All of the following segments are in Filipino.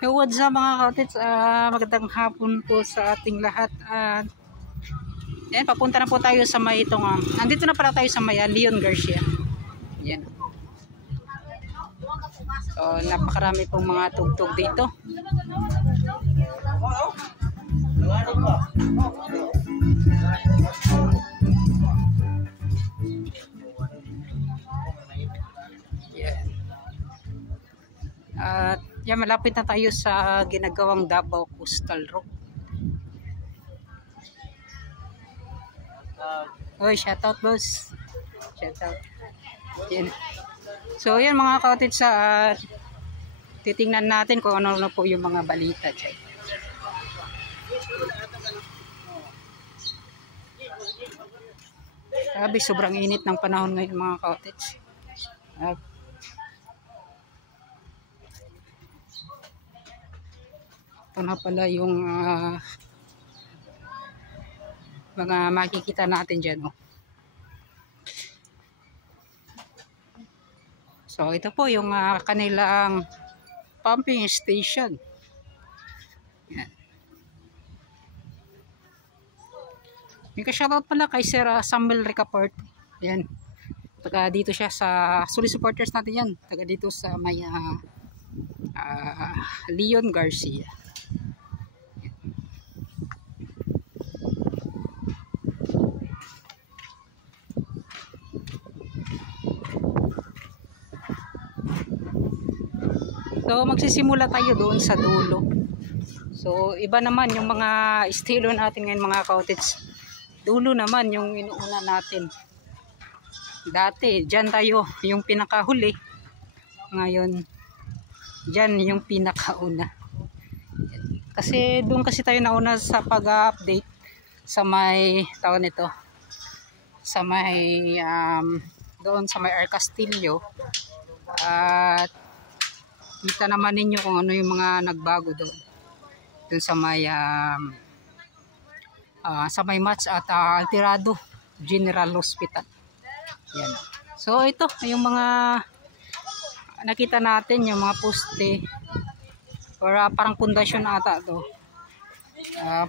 Hey, what's up mga kautits? Magandang hapon po sa ating lahat. Yan, papunta na po tayo sa may itong, andito na pala tayo sa may Leon Garcia. Yan. So, napakarami pong mga tugtog dito. Yan. At yan, malapit na tayo sa ginagawang Davao Coastal Road. Oy, shout out boss. Shout out. Yan. So yan mga kautits, titingnan natin kung ano po yung mga balita. Sabi, sobrang init ng panahon ngayon mga kautits. Ito na pala yung mga makikita natin dyan. Oh. So ito po yung kanilang pumping station. Yan. May ka-shoutout pala kay Sir Samuel Ricaport. Yan. Taga dito siya sa solid supporters natin yan. Taga dito sa may Leon Garcia. So magsisimula tayo doon sa dulo. So iba naman yung mga estilo natin ngayon mga kautits. Dulo naman yung inuuna natin. Dati dyan tayo yung pinakahuli. Ngayon dyan yung pinakauna. Kasi doon kasi tayo nauna sa pag-update sa may tawag nito. Sa may doon sa may Air Castillo. At kita naman ninyo kung ano yung mga nagbago doon. Doon sa may Match at Altirado General Hospital. Yan. So ito yung mga nakita natin, yung mga poste or parang pundasyon ata to.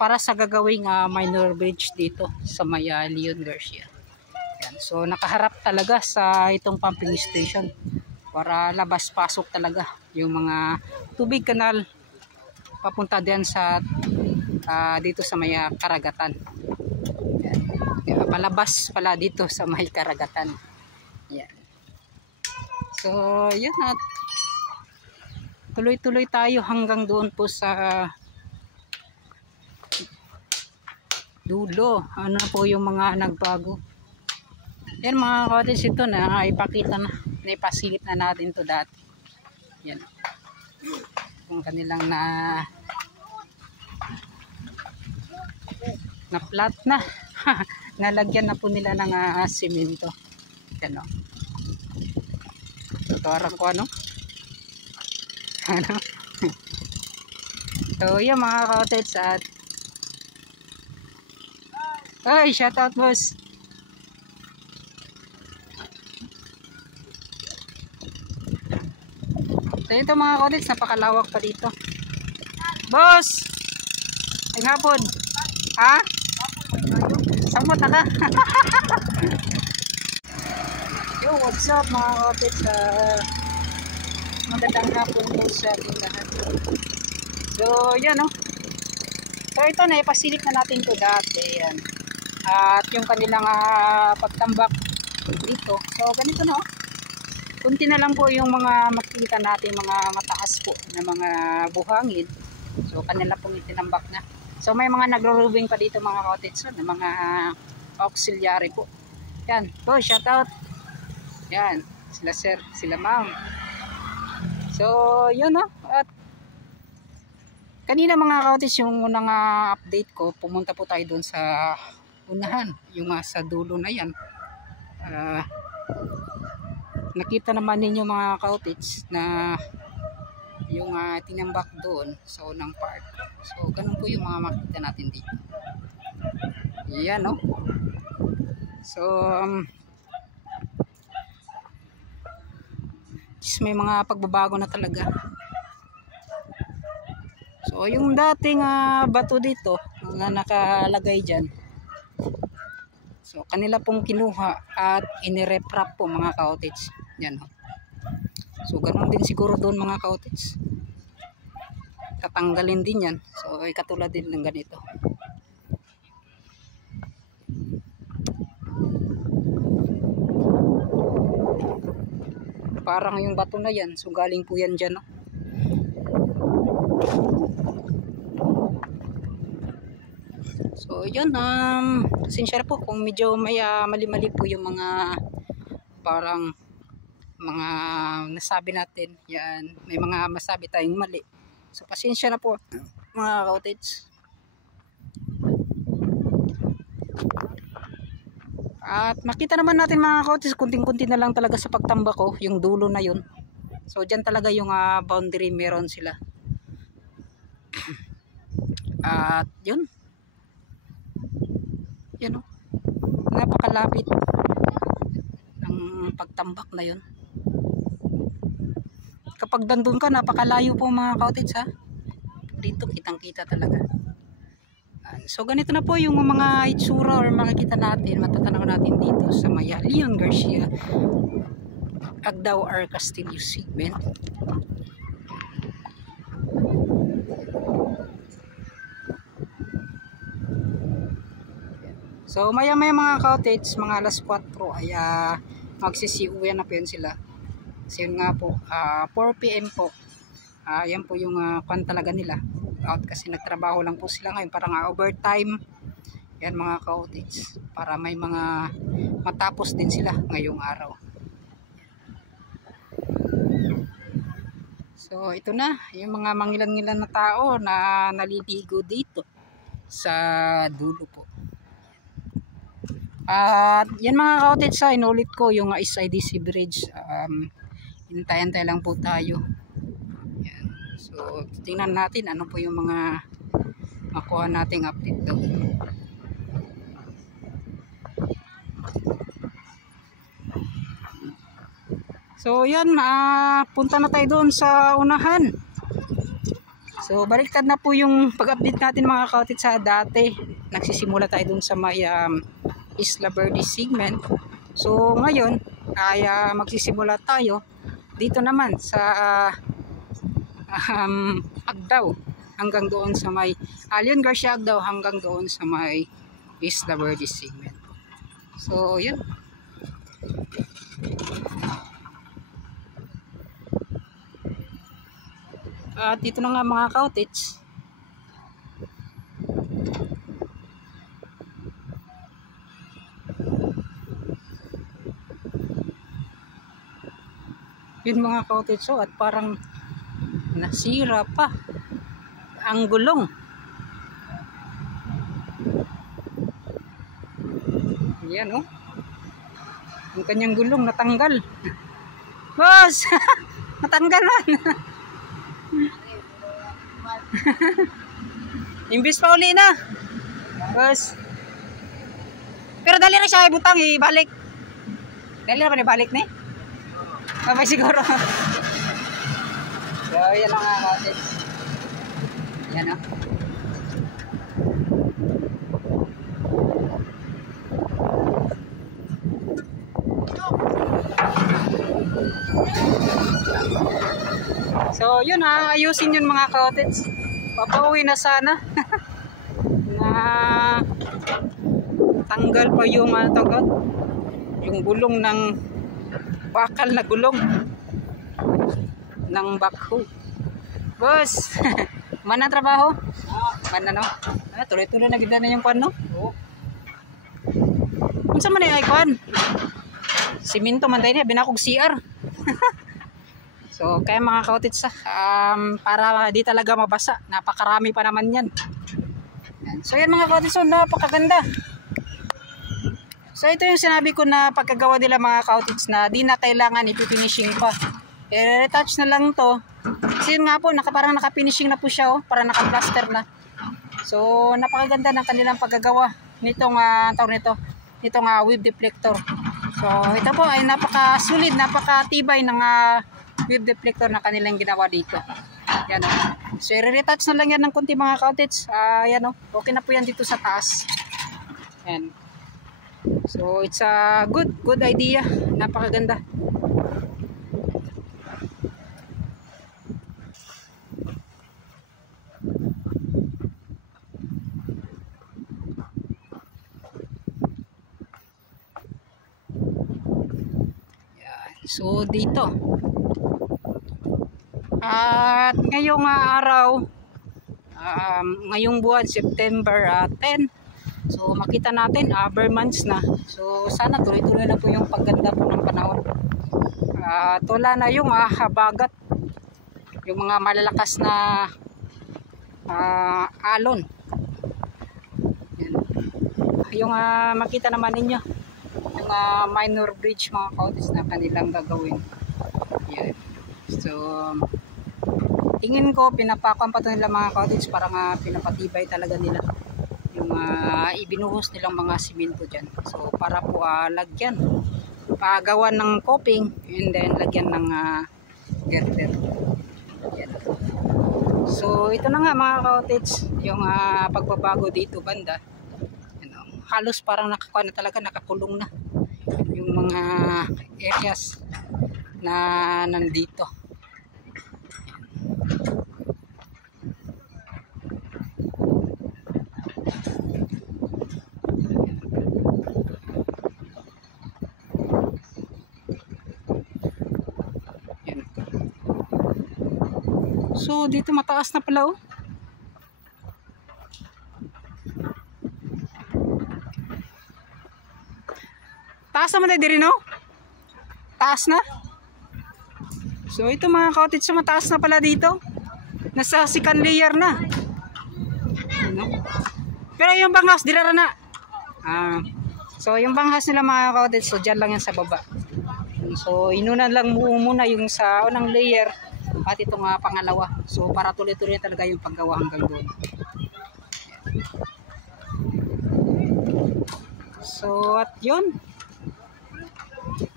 Para sa gagawing minor bridge dito sa may Leon Garcia. Yan. So nakaharap talaga sa itong pumping station. Para labas-pasok talaga yung mga tubig kanal papunta diyan sa dito sa may karagatan. Yan. Palabas pala dito sa may karagatan. Yan. So, yun at tuloy-tuloy tayo hanggang doon po sa dulo. Ano po yung mga nagbago. Yan mga kautits, ito na ipakita na. Naipasilip na natin to dati. Yan. Kung kanilang na flat na. Nalagyan na po nila ng simento. Yan o. Tutuaran ko ano. Ano. So yan mga kautits at ay, shout out boss. So ito mga kautits, napakalawak pa dito. Boss! Ay hapon. Ha? Samot na ka? Yo, what's up mga kautits? Magandang hapon po sa ating lahat. So yan o. So ito na, ipasilip na natin to dati. Yan. At yung kanilang pagtambak dito. So ganito na o. Kunti na lang po yung mga makikita natin, mga mataas po na mga buhangin. So kanila pong itinambak na. So may mga nagro-rubing pa dito mga kautits, so, na mga auxiliary po. Yan, po shout out. Yan, sila sir, sila ma'am. So yun o. At kanina mga kautits, yung unang update ko, pumunta po tayo doon sa unahan, yung sa dulo na yan. Nakita naman ninyo mga kautits na yung tinambak doon sa unang part. So ganun po yung mga makita natin dito. Yan no. So may mga pagbabago na talaga. So yung dating bato dito na nakalagay dyan, so kanila pong kinuha at inireprap po mga ka-outage. Yan o. So ganoon din siguro doon mga ka-outage. Tatanggalin din yan. So ay katulad din ng ganito. Parang yung bato na yan, so galing po yan dyan, no? So yun, pasensya na po kung medyo may mali-mali po yung mga parang mga nasabi natin. Yan, may mga masabi tayong mali. So pasensya na po mga ka-outage. At makita naman natin mga ka-outage, kunting-kunti na lang talaga sa pagtambak ko, yung dulo na yun. So dyan talaga yung boundary meron sila. At yun. Yan o. Napakalapit ng pagtambak na yun. Kapag dandun ka, napakalayo po mga ka-outage ha. Dito kitang-kita talaga. So ganito na po yung mga itsura or makikita natin, matatanaw natin dito sa Maya Leon Garcia Agdao R. Castillo segment. So maya mga ka-outage, mga alas 4 ay magsisiuwi na po yun sila. So yun nga po, 4 PM po. Yan po yung kwan talaga nila. Out kasi nagtrabaho lang po sila ngayon, parang overtime. Yan mga ka-outage, para may mga matapos din sila ngayong araw. So ito na yung mga mangilan-ngilan na tao na naliligo dito sa dulo po. At yan mga ka-outage, inulit ko yung SIDC bridge. Hintay-hintay lang po tayo. Yan. So tingnan natin ano po yung mga makuha nating update doon. So yan, punta na tayo doon sa unahan. So baliktad na po yung pag-update natin mga ka-outage sa dati. Nagsisimula tayo doon sa may Isla Verde segment. So ngayon ay magsisimula tayo dito naman sa Agdao hanggang doon sa may Leon Garcia Agdao hanggang doon sa may Isla Verde segment. So yun. At dito na nga mga ka-outage. Yun mga ka-outage, so, at parang nasira pa ang gulong. Yan oh. Yung kanyang gulong natanggal. Boss! Natanggal man. Imbis pa uli na. Boss. Pero dali na siya ibutang, ibalik. Dali na ba ibalik ni? May siguro. So yan ang natin. Yan o. So yun ayusin yun mga ka-outage. Papauwi na sana. Na tanggal pa yung yung gulong ng bakal na gulong ng backhoe. Boss, man na trabaho? Man na no? Tuloy-tuloy na gida na yung kwan no? Unsa man ay kwan? Siminto man tayo niya, binakog CR. So kaya mga ka-outage para di talaga mabasa, napakarami pa naman yan. So yan mga ka-outage, so napakaganda. So ito yung sinabi ko na pagkagawa nila mga ka-outage na di na kailangan ipifinishing pa. I-retouch na lang to. Kasi yun nga po, parang naka-finishing na po siya para naka-plaster na. So napakaganda ng kanilang paggagawa nitong tawag nito, nitong wave deflector. So ito po ay napaka-solid, napaka-tibay ng wave deflector na kanilang ginawa dito. Yan o. So i-retouch na lang yan ng konti mga cottage. Yan o. Okay na po yan dito sa taas. Yan. So it's a good idea. Napakaganda. So dito at ngayong araw ngayong buwan September 10, so makita natin bare months na. So sana tuloy-tuloy na po yung pagganda po ng panahon at wala na yung habagat, yung mga malalakas na alon. Yan. Yung makita naman ninyo yung minor bridge mga cottage na kanilang gagawin. Yan. So tingin ko pinapakuan pa ito nila mga cottage para nga pinapatibay talaga nila yung ibinuhos nilang mga simento dyan. So para po lagyan, pagawan ng coping and then lagyan ng girder. Yan. So ito na nga mga cottage yung pagbabago dito banda. Halos parang nakakuha na talaga, nakakulong na yung mga areas na nandito. Yan. So dito mataas na pala oh. Taas naman tayo diri, no? Taas na. So ito mga cottage, mataas na pala dito. Nasa second layer na. Ano? Pero yung banghas, dirara na. So yung banghas nila mga cottage, so dyan lang yan sa baba. So inunan lang muna yung sa unang layer at itong pangalawa. So para tuloy-tuloy talaga yung paggawa hanggang doon. So at yun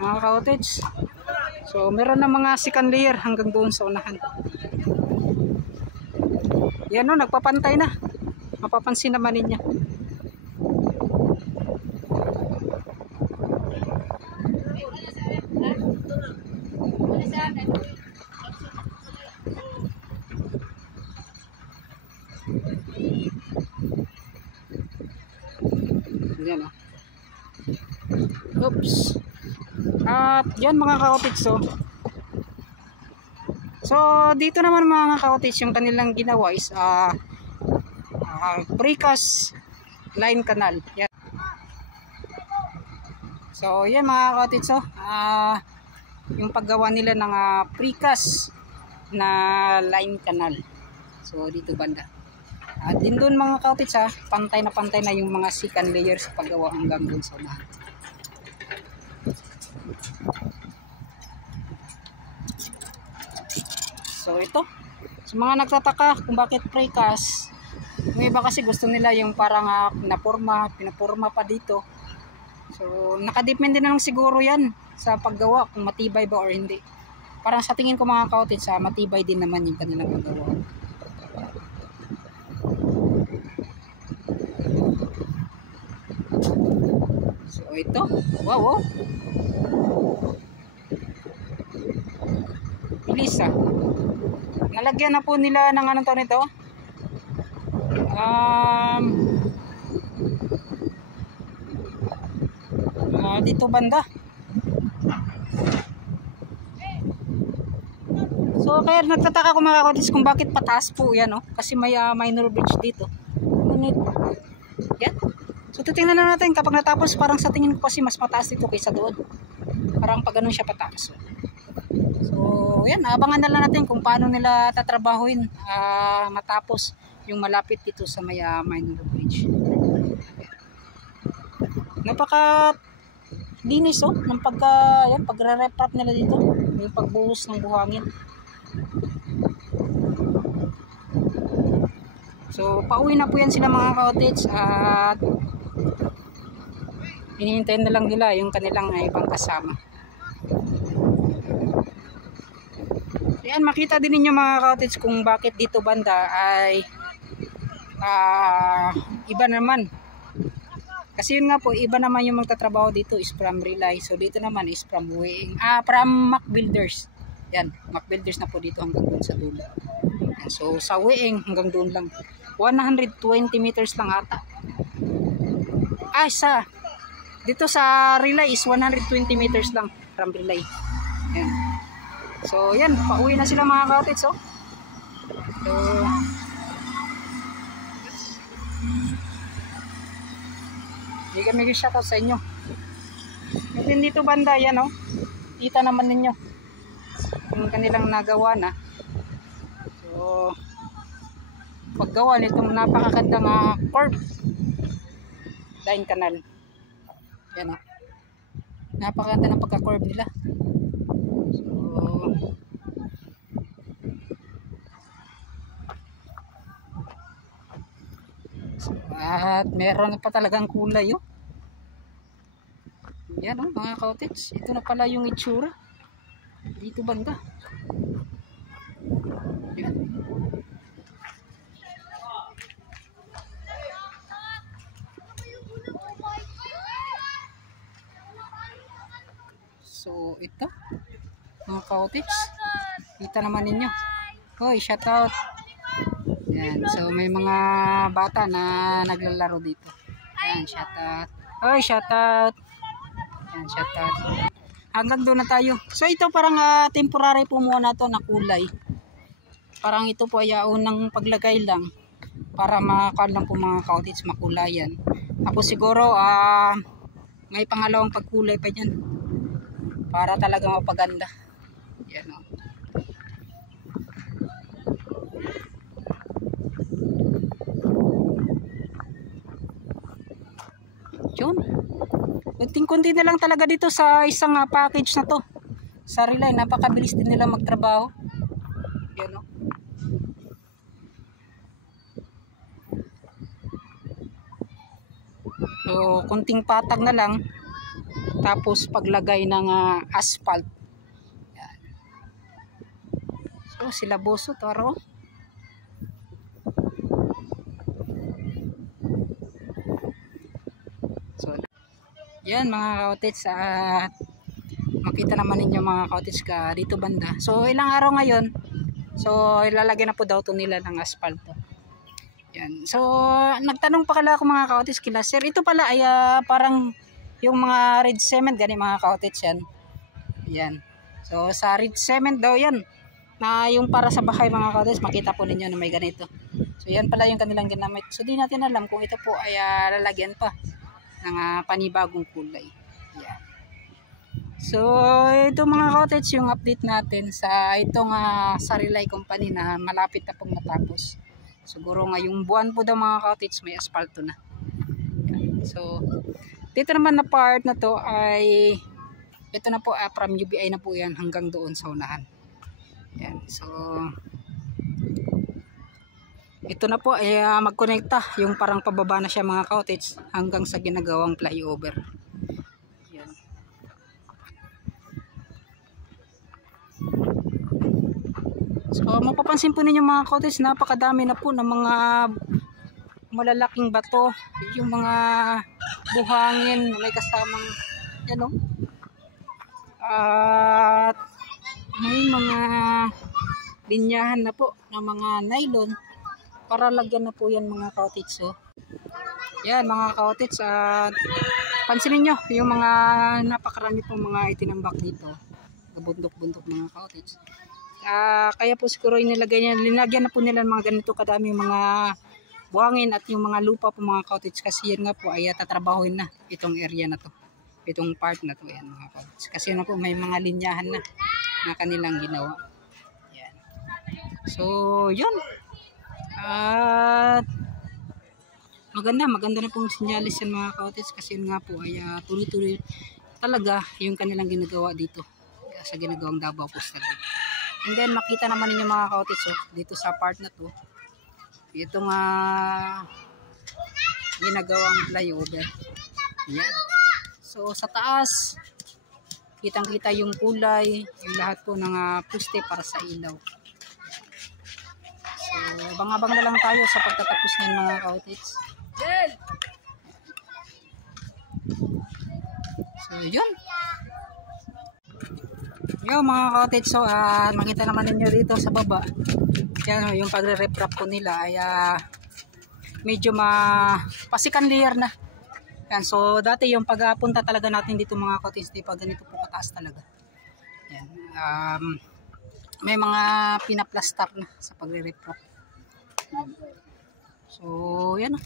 mga cottage, so meron na mga second layer hanggang doon sa unahan. Yan o, nagpapantay na, mapapansin naman ninyo. Yan o. Oops. At yan mga ka-cottage, so dito naman mga ka-cottage, yung kanilang ginawa is precast line canal. Yan. So yan mga ka-cottage, yung paggawa nila ng precast na line canal. So dito banda. At din doon mga ka-cottage, pantay na yung mga second layer sa paggawa hanggang doon sa unahan. So ito, sa mga nagtataka kung bakit precast, yung iba kasi gusto nila yung parang pinapurma pa dito. So nakadepende na lang siguro yan sa paggawa kung matibay ba or hindi. Parang sa tingin ko mga cottage, matibay din naman yung kanilang paggawa. So ito, wow, bilis nalagyan na po nila ng anong taon ito, dito banda. So kaya nagtataka ko mga cottage kung bakit pataas po yan, kasi may minor bridge dito. Yan. So titingnan na natin kapag natapos. Parang sa tingin ko kasi mas mataas dito kaysa doon. Parang pag ganun siya pataas. So yan, abangan na lang natin kung paano nila tatrabahuin matapos yung malapit dito sa may minor bridge. Napaka linis ng pagre-reprap nila dito, yung pagbuhos ng buhangin. So pauwi na po yan sila mga cottage at hinihintayin na lang nila yung kanilang ibang kasama. Yan, makita din ninyo mga cottage kung bakit dito banda ay iba naman. Kasi yun nga po, iba naman yung magtatrabaho dito is from Relay. So dito naman is from from Mac Builders. Yan, Mac Builders na po dito hanggang doon sa dulo. Yan, so sa Weeng hanggang doon lang. 120 meters lang ata. Dito sa Relay is 120 meters lang from Relay. Yan. So yan, pauwi na sila mga cottage. So hindi kami shoutout sa inyo. Kasi dito banda yan, oh. Kita naman ninyo yung kanilang nagawa na. So paggawa nitong napakagandang curve line canal. Yan, oh. Napakaganda ng pagka-curve nila. At meron pa talagang kulay, oh. Yan, oh, mga cottage. Ito na pala yung itsura dito banda. Yan. So ito mga cottage, kita naman ninyo. Hoy, shout out. Yan, so may mga bata na naglalaro dito. Yan, shout out. Hoy, shout out. Yan, shout out. Hanggang doon na tayo. So ito parang temporary po muna to na kulay. Parang ito po ay unang paglagay lang para makakuha lang po mga cottage makulayan. Tapos siguro may pangalawang pagkulay pa dyan para talaga mapaganda. Yan, oh. Yun. Kunting-kunti na lang talaga dito sa isang package na to. Sa Relay, napakabilis din nila magtrabaho. Yan, oh. So, kunting patag na lang. Tapos paglagay ng asphalt. Yan. So, sila boso taro. So, yan mga cottage, makita naman ninyo mga cottage ka dito banda. So ilang araw ngayon, so ilalagyan na po daw to nila ng asphalt. Yan. So nagtanong pa kala ako mga cottage kila sir, ito pala ay parang yung mga red cement gani mga cottage yan. Yan. So sa red cement daw yan na yung para sa bahay mga cottage, makita po ninyo na may ganito. So yan pala yung kanilang ginamit. So di natin alam kung ito po ay lalagyan pa ng panibagong kulay. Yan. So ito mga cottage yung update natin sa itong sa Relay Company na malapit na pong matapos. Siguro ngayong buwan po daw mga cottage may asfalto na. Yan. So dito naman na part na to ay ito na po from UBI na po yan hanggang doon sa unahan. Yan. So ito na po ay magkonekta yung parang pababa na siya mga cottage hanggang sa ginagawang flyover. Yan. So mapapansin po ninyo mga cottage, napakadami na po ng mga malalaking bato, yung mga buhangin may kasamang yan, oh. At may mga linyahan na po ng mga nylon para lagyan na po yan mga cottage. So yan mga cottage, pansinin nyo yung mga napakarami pong mga itinambak dito, bundok-bundok mga cottage. Kaya po siguro linagyan na po nila mga ganito kadami mga buhangin at yung mga lupa po mga cottage, kasi yan nga po ay tatrabahoin na itong area na to, itong part na to yan mga cottage, kasi na po may mga linyahan na kanilang ginawa. Yan. So yun. At maganda na pong sinyalis yan mga cottage, kasi yun nga po ay tuloy-tuloy talaga yung kanilang ginagawa dito sa ginagawang Davao Postal. And then makita naman ninyo mga cottage, dito sa part na to itong ginagawang flyover. Yan. So sa taas kitang-kita yung kulay, yung lahat po ng poste para sa ilaw. So, abang-abang na lang tayo sa pagtatapos niyan mga ka-outits. So, yun. Yung mga ka-outits, so, makita naman ninyo dito sa baba. Yan, yung pagre-reprap po nila ay medyo pasikan layer na. Yan, so dati yung pagpunta talaga natin dito mga ka-outits, di pa ganito po kataas talaga. Yan, may mga pinaplastar na sa pagre-reprap. So yan,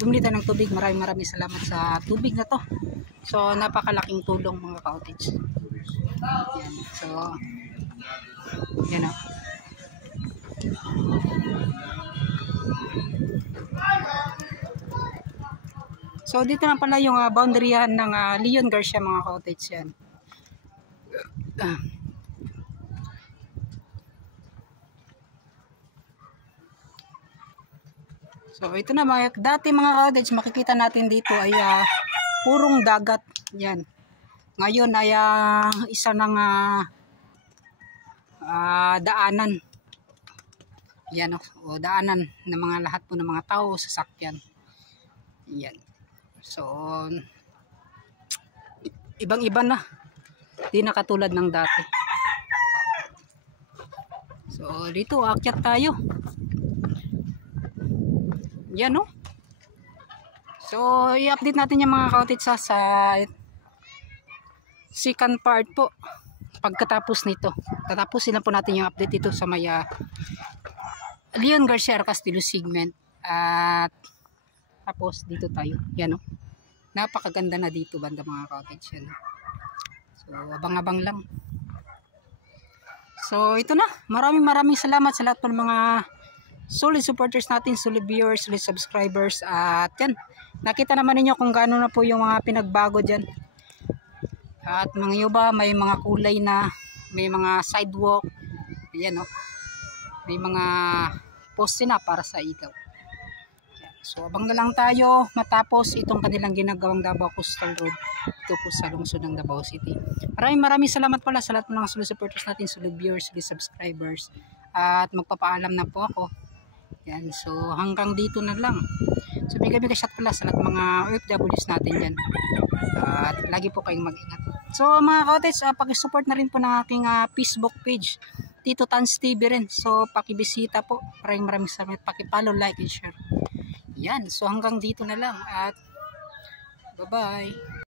bumili tayo ng tubig. Maraming salamat sa tubig na to. So napakalaking tulong mga ka-outits. Yan, so yan o. So dito na pala yung boundaryan ng Leon Garcia mga ka-outits yan. So ito na dati mga ka-outits, makikita natin dito ay purong dagat yan. Ngayon ay isa ng daanan. Yan o, daanan ng mga lahat po ng mga tao, sasakyan. Yan. So ibang-iba na. Di na katulad ng dati. So dito aakyat tayo. Yan o. So i-update natin yung mga ka-outits sa second part po. Pagkatapos nito, tatapusin na po natin yung update dito sa may Leon Garcia Castillo segment. At tapos dito tayo. Yan o. Napakaganda na dito banda mga ka-outits yan. So abang-abang lang. So ito na. Maraming salamat sa lahat ng mga solid supporters natin, solid viewers, solid subscribers. At yan. Nakita naman ninyo kung gaano na po yung mga pinagbago dyan. At mga iba, may mga kulay na, may mga sidewalk. Ayan o. May mga poste na para sa ilaw. So abang na lang tayo matapos itong kanilang ginagawang Davao Coastal Road ito po sa lungsod ng Davao City. Maraming salamat pala sa lahat ng mga solid supporters natin, solid viewers, solid subscribers. At magpapaalam na po ako. Yan, so hanggang dito na lang. So mega shout pala sa lahat ng mga OFWs natin yan. At lagi po kayong mag-ingat. So mga ka-outits, paki-support na rin po ng aking Facebook page, Tito Tans TV rin. So pakibisita po. Maraming salamat. Paki-follow, like, and share. Yan, so hanggang dito na lang at bye-bye.